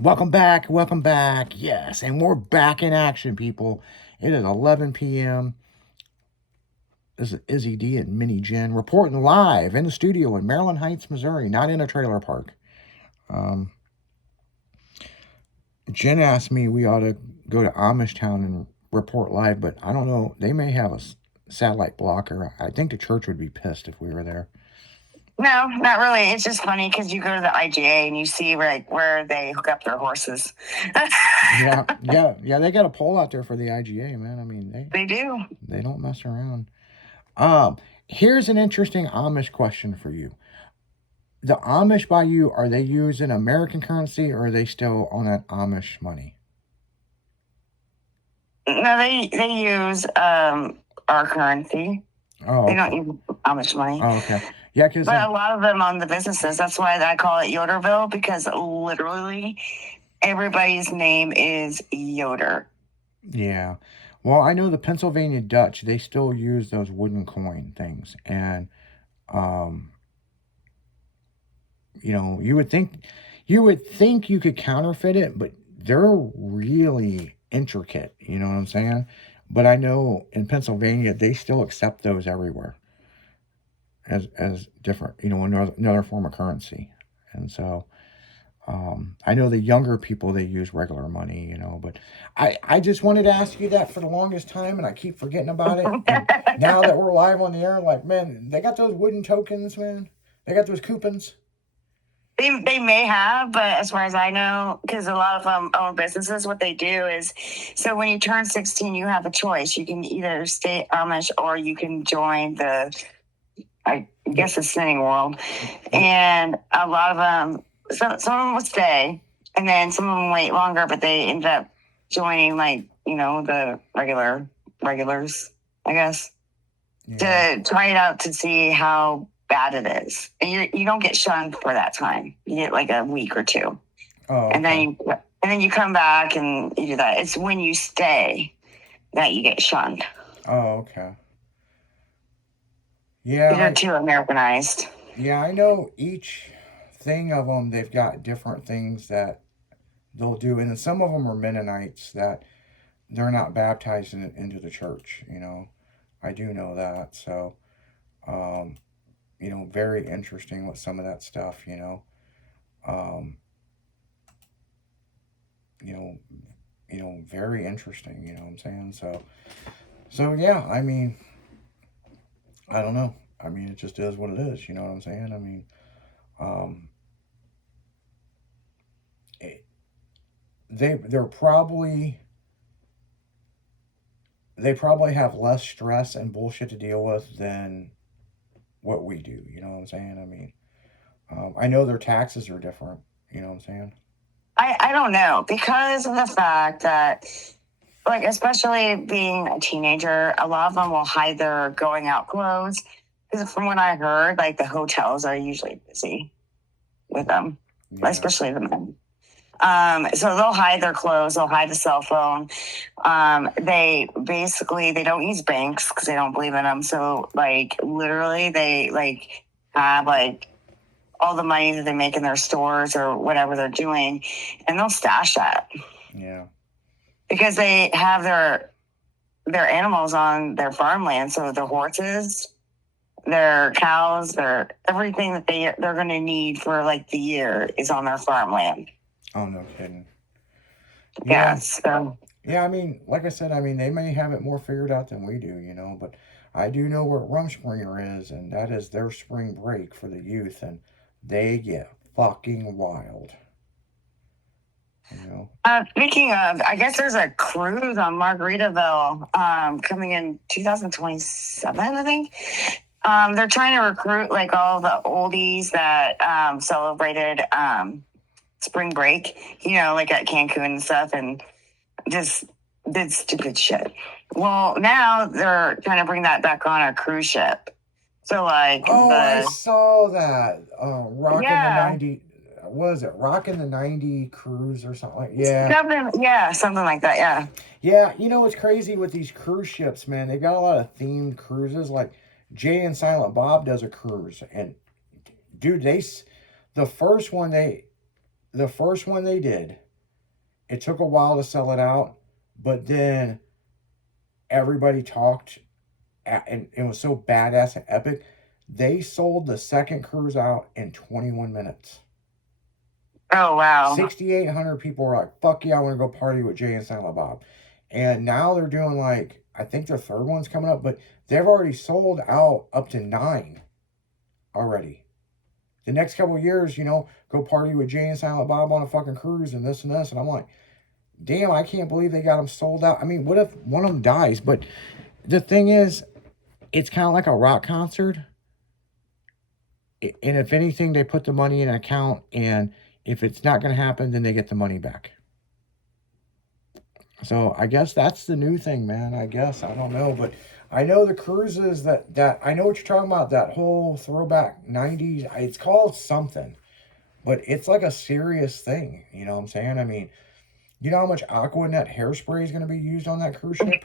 Welcome back, welcome back. Yes, and we're back in action, people. It is 11 p.m. This is Izzy D and Mini Jen reporting live in the studio in Maryland Heights, Missouri, not in a trailer park. Um, Jen asked me we ought to go to Amish Town and report live, but I don't know. They may have a satellite blocker. I think the church would be pissed if we were there. No, not really. It's just funny because you go to the IGA and you see where they hook up their horses. yeah. They got a pole out there for the IGA, man. I mean, They do. They don't mess around. Here's an interesting Amish question for you. The Amish by you, are they using American currency or are they still on that Amish money? No, they use our currency. Oh, They don't use Amish money. Oh, okay. Yeah, because but a lot of them on the businesses. That's why I call it Yoderville, because literally everybody's name is Yoder. Yeah. Well, I know the Pennsylvania Dutch, they still use those wooden coin things. And, you would think you could counterfeit it, but they're really intricate. You know what I'm saying? But I know in Pennsylvania, they still accept those everywhere as different, another form of currency. And so, I know the younger people, they use regular money, but I just wanted to ask you that for the longest time, and I keep forgetting about it. And now that we're live on the air, like, man, they got those wooden tokens, man. They got those coupons. They may have, but as far as I know, because a lot of them own businesses, what they do is, so when you turn 16, you have a choice. You can either stay Amish or you can join I guess the Sinning World. And a lot of them, some of them will stay, and then some of them wait longer, but they end up joining, the regulars, I guess, to try it out to see how bad it is. And you don't get shunned for that time. You get like a week or two. Oh, okay. And then you come back and you do that. It's when you stay that you get shunned. Oh, okay. Yeah. They're too Americanized. Yeah, I know each thing of them, they've got different things that they'll do. And then some of them are Mennonites that they're not baptized into the church, I do know that. So, very interesting with some of that stuff, very interesting, you know what I'm saying? So yeah, I mean, I don't know. I mean, it just is what it is, you know what I'm saying? I mean, they probably have less stress and bullshit to deal with than what we do, you know what I'm saying? I mean, I know their taxes are different, you know what I'm saying? I don't know, because of the fact that, like, especially being a teenager, a lot of them will hide their going out clothes. Because from what I heard, like, the hotels are usually busy with them, especially the men. So they'll hide their clothes, they'll hide the cell phone. They don't use banks because they don't believe in them. So, like, literally, they have all the money that they make in their stores or whatever they're doing, and they'll stash that. Yeah. Because they have their animals on their farmland, so their horses, their cows, their everything that they're going to need for like the year is on their farmland. Oh, no kidding. Yeah. So. Yeah, I mean, like I said, I mean, they may have it more figured out than we do, but I do know where Rumspringa is, and that is their spring break for the youth, and they get fucking wild. Speaking of, I guess there's a cruise on Margaritaville coming in 2027, I think. They're trying to recruit like all the oldies that celebrated spring break, like at Cancun and stuff, and just did stupid shit. Well, now they're trying to bring that back on a cruise ship. So I saw that. Rockin' the 90. What is it? Rockin' the 90 cruise or something like something like that, yeah. Yeah, what's crazy with these cruise ships, man? They've got a lot of themed cruises. Like Jay and Silent Bob does a cruise, and dude, the first one they did, it took a while to sell it out, but then everybody talked, and it was so badass and epic. They sold the second cruise out in 21 minutes. Oh wow. 6,800 people were like, fuck yeah, I want to go party with Jay and Silent Bob. And now they're doing like, I think their third one's coming up, but they've already sold out up to 9 already. The next couple of years, go party with Jay and Silent Bob on a fucking cruise and this and this. And I'm like, damn, I can't believe they got them sold out. I mean, what if one of them dies? But the thing is, it's kind of like a rock concert. And if anything, they put the money in an account, and if it's not going to happen, then they get the money back. So I guess that's the new thing, man. I guess. I don't know. But I know the cruises that I know what you're talking about, that whole throwback 90s. It's called something. But it's like a serious thing. You know what I'm saying? I mean, you know how much Aquanet hairspray is going to be used on that cruise ship?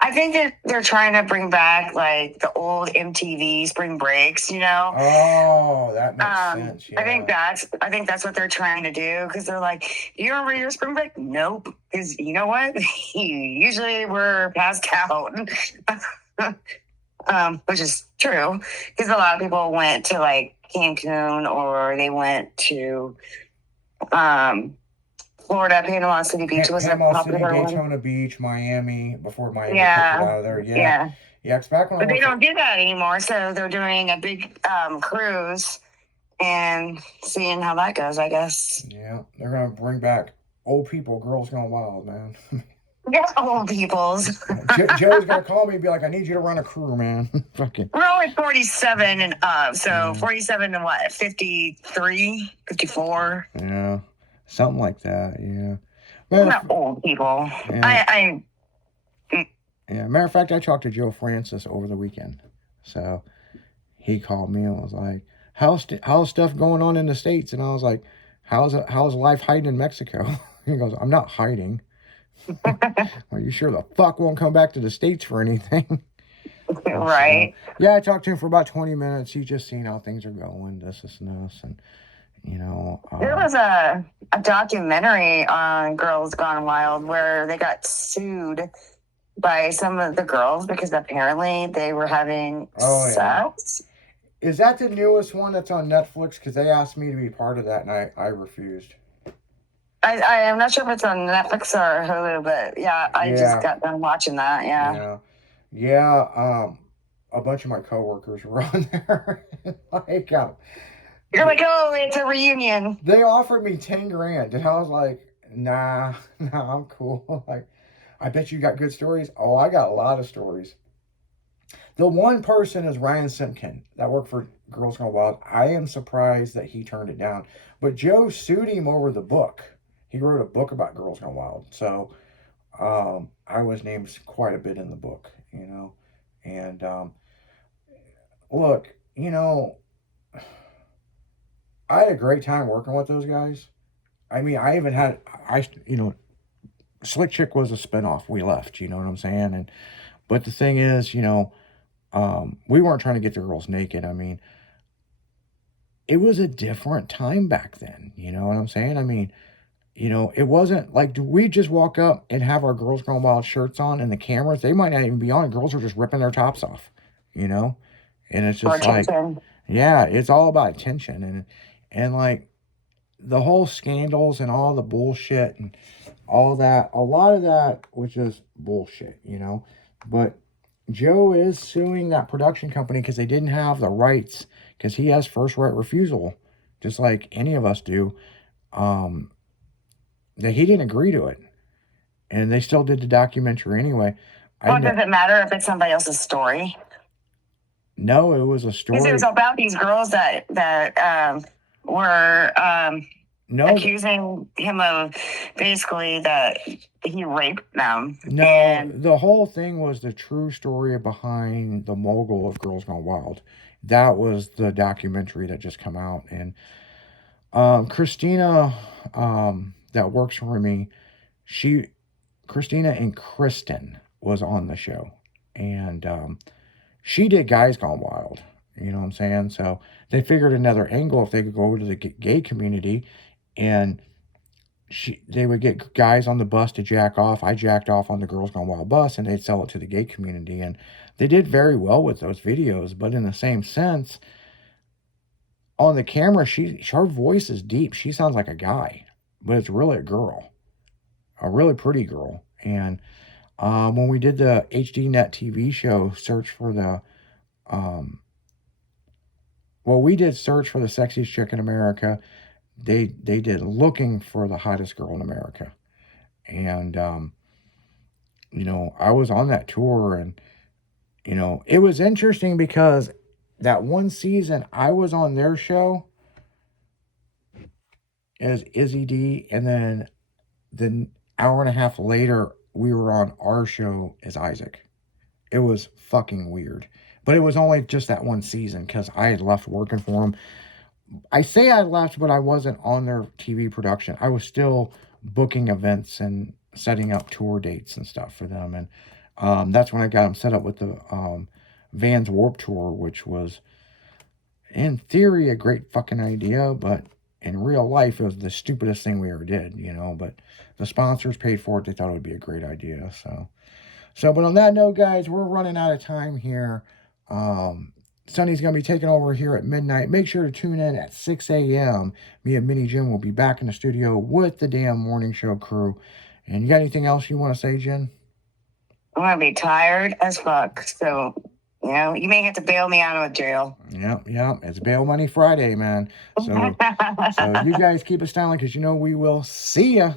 I think that they're trying to bring back like the old MTV spring breaks, Oh, that makes sense. Yeah. I think that's what they're trying to do, because they're like, you remember your spring break? Nope. Because you know what? Usually we're passed out. Which is true, because a lot of people went to like Cancun, or they went to Florida. Panama City Beach was a Panama City, popular one. Daytona Beach, Miami, before Miami took it out of there. Yeah. It's back when But they don't do that anymore, so they're doing a big cruise and seeing how that goes, I guess. Yeah, they're gonna bring back old people, Girls Gone Wild, man. Yeah, old people's. Joe's gonna call me and be like, I need you to run a crew, man. Fucking. We're only 47 and up, so 47 and what, 53, 54? Yeah, something like that, yeah. Well, not old people. Yeah. Yeah, matter of fact, I talked to Joe Francis over the weekend. So he called me and was like, how's stuff going on in the States? And I was like, how's life hiding in Mexico? He goes, I'm not hiding. Are you sure the fuck won't come back to the States for anything? Right. So, yeah, I talked to him for about 20 minutes. He's just seeing how things are going, this and this. And, there was a documentary on Girls Gone Wild where they got sued by some of the girls because apparently they were having sex. Is that the newest one that's on Netflix? Because they asked me to be part of that, and I refused. I am not sure if it's on Netflix or Hulu, but I just got done watching that. Yeah. A bunch of my coworkers were on there. You're like, oh, it's a reunion. They offered me $10,000, and I was like, nah, I'm cool. Like, I bet you got good stories. Oh, I got a lot of stories. The one person is Ryan Simpkin that worked for Girls Gone Wild. I am surprised that he turned it down. But Joe sued him over the book. He wrote a book about Girls Gone Wild. So I was named quite a bit in the book, And look, I had a great time working with those guys. I mean, I even had, Slick Chick was a spinoff. We left, you know what I'm saying? But the thing is, we weren't trying to get the girls naked. I mean, it was a different time back then. You know what I'm saying? I mean, it wasn't like, do we just walk up and have our Girls Gone Wild shirts on, and the cameras, they might not even be on. Girls are just ripping their tops off, And it's just like, yeah, it's all about attention. And like the whole scandals and all the bullshit and all that, a lot of that was just bullshit, But Joe is suing that production company because they didn't have the rights, because he has first right refusal, just like any of us do. That he didn't agree to it, and they still did the documentary anyway. Well, does it matter if it's somebody else's story? No, it was a story. Because it was about these girls that were accusing him of basically that he raped them. No, the whole thing was the true story behind the mogul of Girls Gone Wild. That was the documentary that just come out. And Christina, that works for me, Christina and Kristen was on the show. And she did Guys Gone Wild. You know what I'm saying? So they figured another angle if they could go to the gay community. And they would get guys on the bus to jack off. I jacked off on the Girls Gone Wild bus, and they'd sell it to the gay community, and they did very well with those videos. But in the same sense, on the camera, her voice is deep. She sounds like a guy, but it's really a girl, a really pretty girl. And when we did the HDNet TV show, we did Search for the Sexiest Chick in America. They did Looking for the Hottest Girl in America. And, I was on that tour, and, it was interesting because that one season I was on their show as Izzy D, and then the hour and a half later, we were on our show as Isaac. It was fucking weird. But it was only just that one season because I had left working for them. I say I left, but I wasn't on their TV production. I was still booking events and setting up tour dates and stuff for them. And that's when I got them set up with the Vans Warped Tour, which was, in theory, a great fucking idea, but in real life, it was the stupidest thing we ever did, But the sponsors paid for it. They thought it would be a great idea. But on that note, guys, we're running out of time here. Sonny's going to be taking over here at midnight. Make sure to tune in at 6 a.m. Me and Mini Jim will be back in the studio with the damn morning show crew. And you got anything else you want to say, Jen? I'm going to be tired as fuck. So, you may have to bail me out of jail. Yep. It's Bail Money Friday, man. So you guys keep it styling because we will see ya.